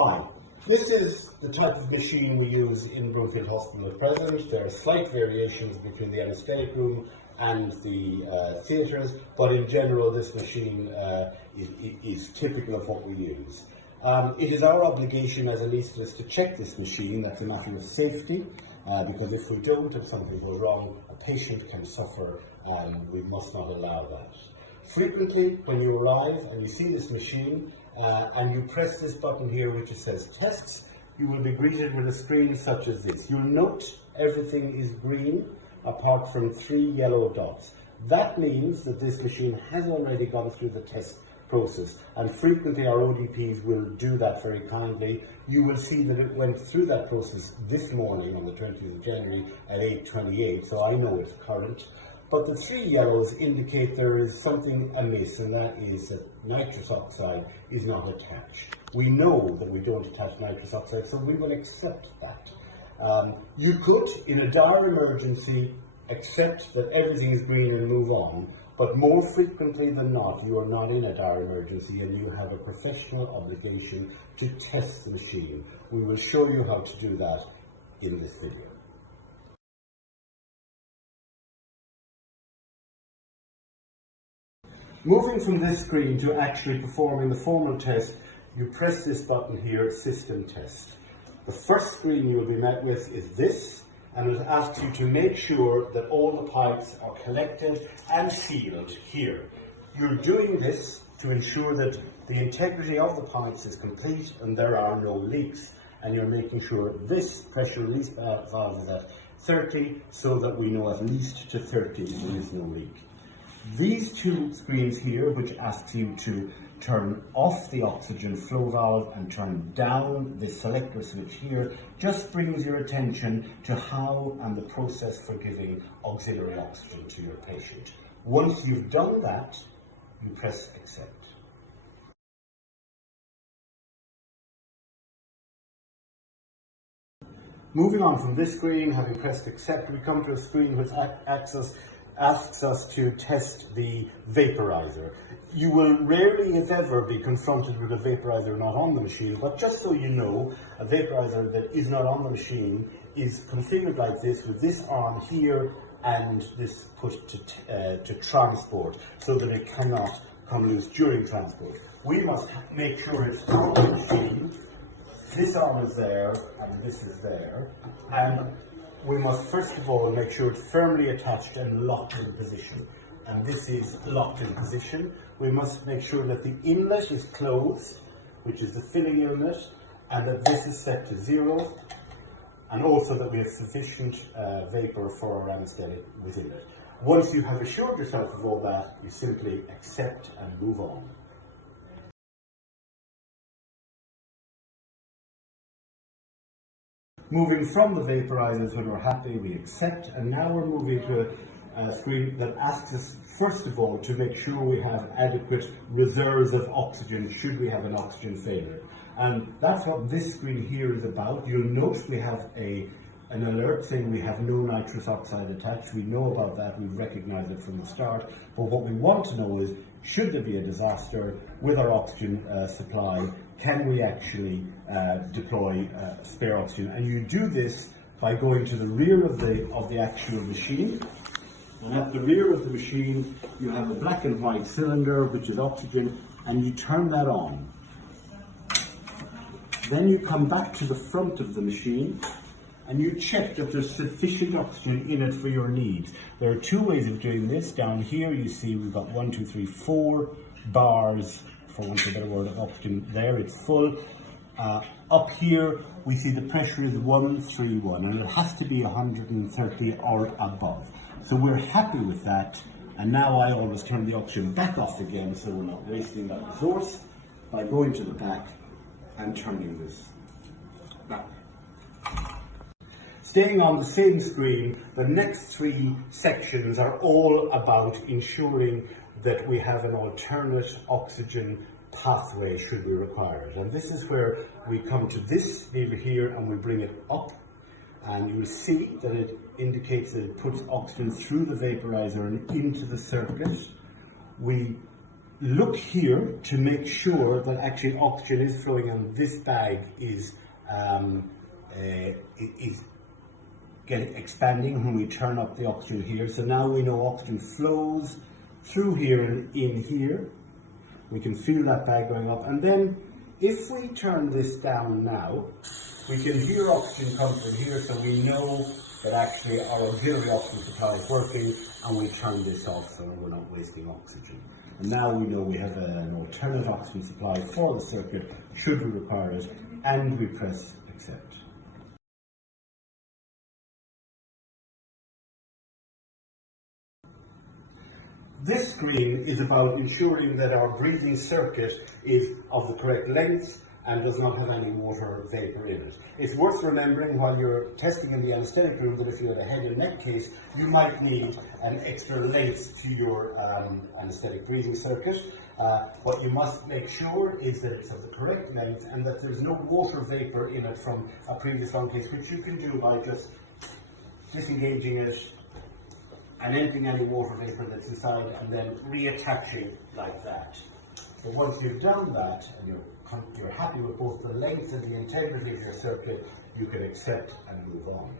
Hi, this is the type of machine we use in Broomfield Hospital at present. There are slight variations between the anaesthetic room and the theatres, but in general this machine is typical of what we use. It is our obligation as anaesthetists to check this machine. That's a matter of safety, because if we don't, if something goes wrong, a patient can suffer, and we must not allow that. Frequently, when you arrive and you see this machine, and you press this button here which says tests, you will be greeted with a screen such as this. You'll note everything is green apart from 3 yellow dots. That means that this machine has already gone through the test process, and frequently our ODPs will do that very kindly. You will see that it went through that process this morning on the 20th of January at 8:28, so I know it's current. But the 3 yellows indicate there is something amiss, and that is that nitrous oxide is not attached. We know that we don't attach nitrous oxide, so we will accept that. You could, in a dire emergency, accept that everything is green and move on, but more frequently than not, you are not in a dire emergency and you have a professional obligation to test the machine. We will show you how to do that in this video. Moving from this screen to actually performing the formal test, you press this button here, System Test. The first screen you'll be met with is this, and it asks you to make sure that all the pipes are collected and sealed here. You're doing this to ensure that the integrity of the pipes is complete and there are no leaks, and you're making sure this pressure release valve is at 30, so that we know at least to 30 there is no leak. These 2 screens here, which asks you to turn off the oxygen flow valve and turn down the selector switch here, just brings your attention to how and the process for giving auxiliary oxygen to your patient. Once you've done that, you press accept. Moving on from this screen, having pressed accept, we come to a screen which asks us to test the vaporizer. You will rarely, if ever, be confronted with a vaporizer not on the machine, but just so you know, a vaporizer that is not on the machine is configured like this, with this arm here and this put to transport, so that it cannot come loose during transport. We must make sure it's on the machine. This arm is there and this is there, and we must first of all make sure it's firmly attached and locked in position. And this is locked in position. We must make sure that the inlet is closed, which is the filling inlet, and that this is set to 0, and also that we have sufficient vapor for our anaesthetic within it. Once you have assured yourself of all that, you simply accept and move on. Moving from the vaporizers, when we're happy, we accept, and now we're moving to a screen that asks us, first of all, to make sure we have adequate reserves of oxygen should we have an oxygen failure. And that's what this screen here is about. You'll note we have an alert saying we have no nitrous oxide attached. We know about that, we've recognized it from the start, but what we want to know is, should there be a disaster with our oxygen supply, can we actually deploy spare oxygen? And you do this by going to the rear of the actual machine. And at the rear of the machine, you have a black and white cylinder, which is oxygen, and you turn that on. Then you come back to the front of the machine, and you check that there's sufficient oxygen in it for your needs. There are 2 ways of doing this. Down here you see we've got 1, 2, 3, 4 bars, for want of a better word, of oxygen there, it's full. Up here we see the pressure is 131, and it has to be 130 or above. So we're happy with that, and now I always turn the oxygen back off again so we're not wasting that resource by going to the back and turning this back. Staying on the same screen, the next 3 sections are all about ensuring that we have an alternate oxygen pathway should we require it. And this is where we come to this needle here and we bring it up, and you'll see that it indicates that it puts oxygen through the vaporizer and into the circuit. We look here to make sure that actually oxygen is flowing and this bag is expanding when we turn up the oxygen here. So now we know oxygen flows through here and in here. We can feel that bag going up. And then if we turn this down now, we can hear oxygen come from here, so we know that actually our auxiliary oxygen supply is working, and we turn this off so we're not wasting oxygen. And now we know we have an alternate oxygen supply for the circuit should we require it, and we press accept. This screen is about ensuring that our breathing circuit is of the correct length and does not have any water vapour in it. It's worth remembering while you're testing in the anaesthetic room that if you had a head and neck case, you might need an extra length to your anaesthetic breathing circuit. What you must make sure is that it's of the correct length and that there's no water vapour in it from a previous lung case, which you can do by just disengaging it and emptying any water vapour that's inside and then reattaching like that. So once you've done that and you're happy with both the length and the integrity of your circuit, you can accept and move on.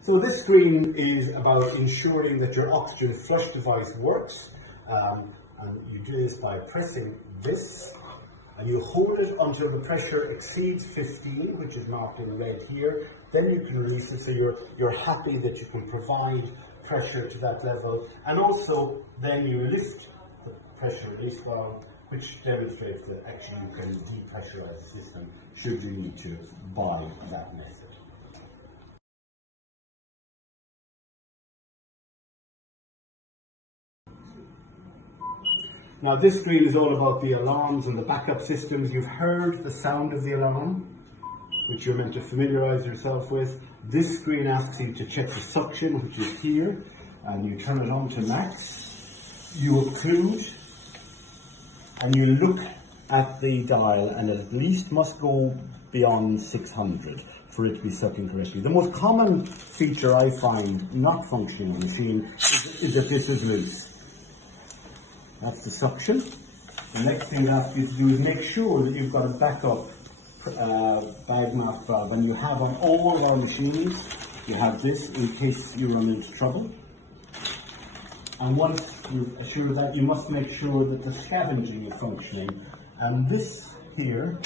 So this screen is about ensuring that your oxygen flush device works. And you do this by pressing this, and you hold it until the pressure exceeds 15, which is marked in red here. Then you can release it, so you're happy that you can provide pressure to that level. And also, then you lift the pressure release valve, which demonstrates that actually you can depressurize the system should you need to by that method. Now this screen is all about the alarms and the backup systems. You've heard the sound of the alarm, which you're meant to familiarise yourself with. This screen asks you to check the suction, which is here, and you turn it on to max. You occlude, and you look at the dial, and it at least must go beyond 600 for it to be sucking correctly. The most common feature I find not functioning on the machine is that this is loose. That's the suction. The next thing it asks you to do is make sure that you've got a backup bag mouth valve, and you have on all our machines, you have this in case you run into trouble. And once you've assured that, you must make sure that the scavenging is functioning. And this here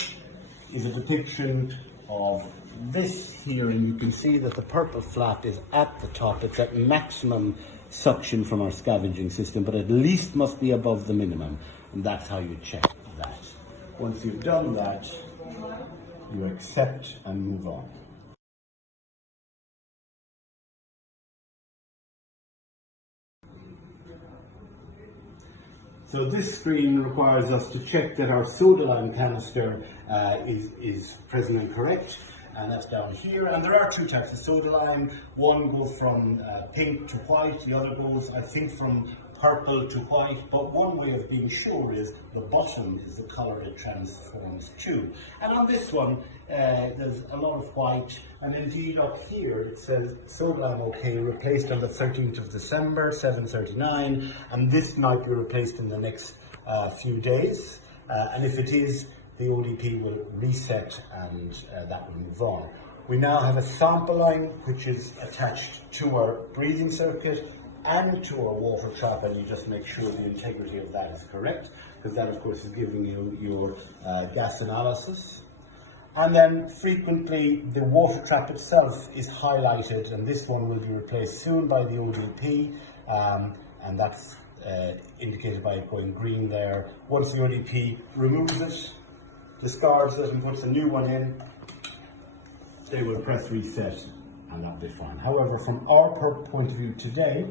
is a depiction of this here, and you can see that the purple flap is at the top. It's at maximum suction from our scavenging system, but at least must be above the minimum, and that's how you check that. Once you've done that, you accept and move on. So this screen requires us to check that our soda lime canister is present and correct, and that's down here. And there are two types of soda lime. One goes from pink to white, the other goes, I think, from purple to white, but one way of being sure is the bottom is the colour it transforms to. And on this one, there's a lot of white, and indeed up here it says soda lime OK, replaced on the 13th of December, 7:39, and this might be replaced in the next few days, and if it is, the ODP will reset and that will move on. We now have a sample line which is attached to our breathing circuit and to our water trap, and you just make sure the integrity of that is correct, because that of course is giving you your gas analysis. And then frequently the water trap itself is highlighted, and this one will be replaced soon by the ODP, and that's indicated by it going green there. Once the ODP removes it, discards it and puts a new one in, they will press reset and that'll be fine. However, from our point of view today,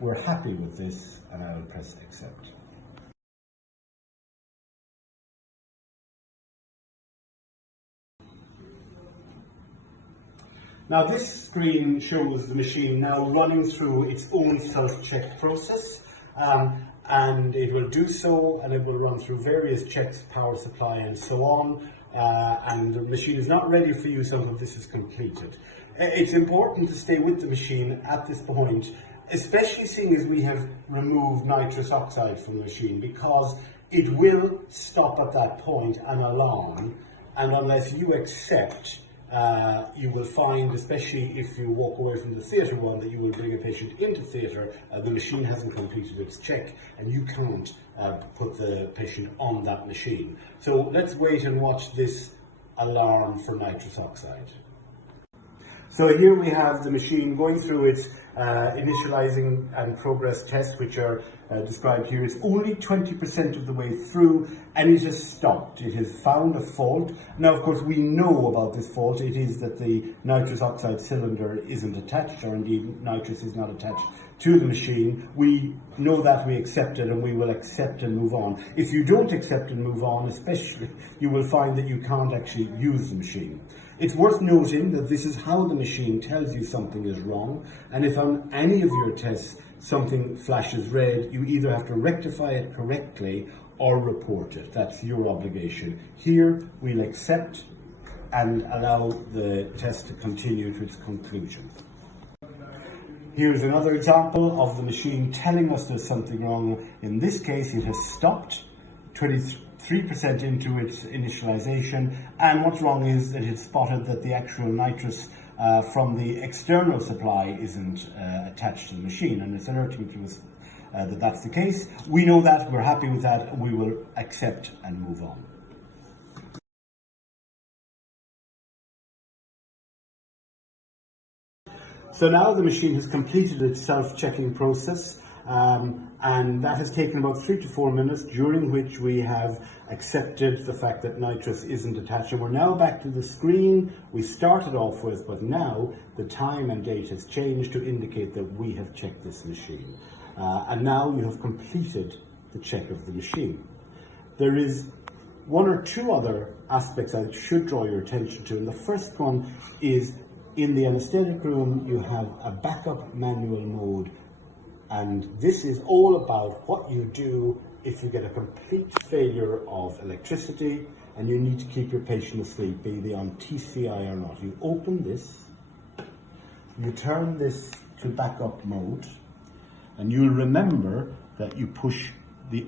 we're happy with this, and I will press accept. Now this screen shows the machine now running through its own self-check process, and it will do so, and it will run through various checks, power supply and so on, and the machine is not ready for use until this is completed. It's important to stay with the machine at this point, especially seeing as we have removed nitrous oxide from the machine, because it will stop at that point and alarm, and unless you accept, you will find, especially if you walk away from the theatre one, that you will bring a patient into theatre, the machine hasn't completed its check, and you can't put the patient on that machine. So let's wait and watch this alarm for nitrous oxide. So here we have the machine going through its initializing and progress tests, which are described here. It's only 20% of the way through, and it has stopped. It has found a fault. Now, of course, we know about this fault. It is that the nitrous oxide cylinder isn't attached, or indeed nitrous is not attached to the machine. We know that, we accept it, and we will accept and move on. If you don't accept and move on, especially, you will find that you can't actually use the machine. It's worth noting that this is how the machine tells you something is wrong, and if on any of your tests something flashes red, you either have to rectify it correctly or report it. That's your obligation. Here, we'll accept and allow the test to continue to its conclusion. Here's another example of the machine telling us there's something wrong. In this case, it has stopped 23% into its initialization, and what's wrong is that it's spotted that the actual nitrous from the external supply isn't attached to the machine, and it's alerting to us that that's the case. We know that, we're happy with that, and we will accept and move on. So now the machine has completed its self-checking process, and that has taken about 3 to 4 minutes, during which we have accepted the fact that nitrous isn't attached. And we're now back to the screen we started off with, but now the time and date has changed to indicate that we have checked this machine. And now you have completed the check of the machine. There is one or two other aspects I should draw your attention to, and the first one is in the anaesthetic room you have a backup manual mode, and this is all about what you do if you get a complete failure of electricity and you need to keep your patient asleep, be they on TCI or not. You open this, you turn this to backup mode, and you'll remember that you push the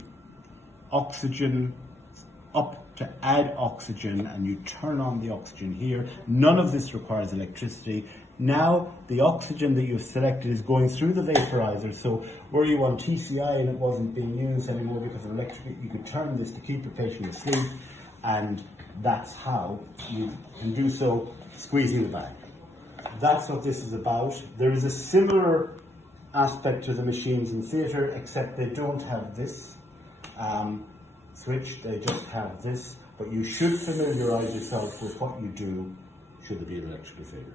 oxygen up to add oxygen, and you turn on the oxygen here. None of this requires electricity. Now the oxygen that you've selected is going through the vaporizer, so were you on TCI and it wasn't being used anymore because of electricity, you could turn this to keep the patient asleep, and that's how you can do so, squeezing the bag. That's what this is about. There is a similar aspect to the machines in theatre, except they don't have this switch, they just have this, but you should familiarise yourself with what you do should there be an electrical failure.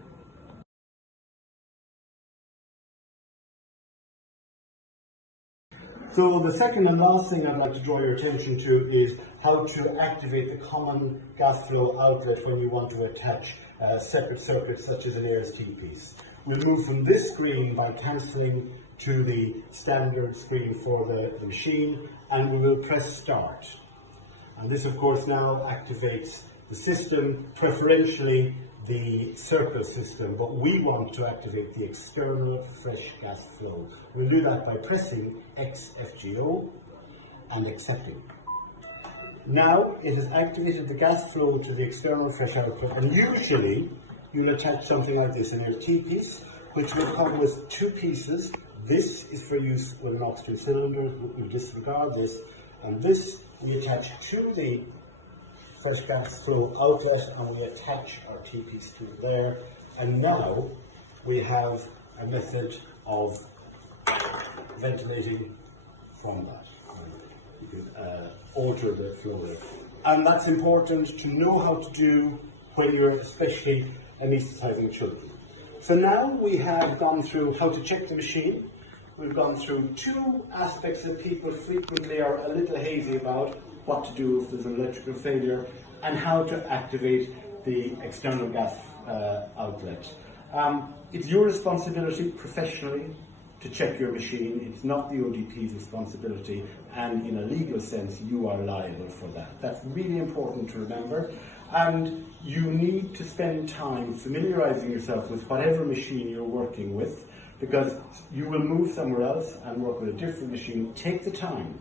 So the second and last thing I'd like to draw your attention to is how to activate the common gas flow outlet when you want to attach separate circuits such as an AST piece. We'll move from this screen by cancelling to the standard screen for the machine, and we will press start. And this of course now activates the system, preferentially the circle system, but we want to activate the external fresh gas flow. We'll do that by pressing XFGO and accepting. Now it has activated the gas flow to the external fresh output, and usually you'll attach something like this, an LT piece, which will come with two pieces. This is for use with an oxygen cylinder, we disregard this, and this we attach to the fresh gas flow outlet, and we attach our T-piece to it there. And now we have a method of ventilating from that. You can alter the flow there. And that's important to know how to do when you're especially anaesthetising children. So now we have gone through how to check the machine. We've gone through two aspects that people frequently are a little hazy about: what to do if there's an electrical failure, and how to activate the external gas outlet. It's your responsibility professionally to check your machine. It's not the ODP's responsibility, and in a legal sense you are liable for that. That's really important to remember. And you need to spend time familiarizing yourself with whatever machine you're working with, because you will move somewhere else and work with a different machine. Take the time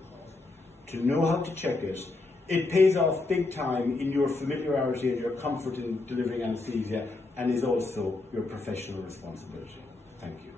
to know how to check it. It pays off big time in your familiarity and your comfort in delivering anesthesia, and is also your professional responsibility. Thank you.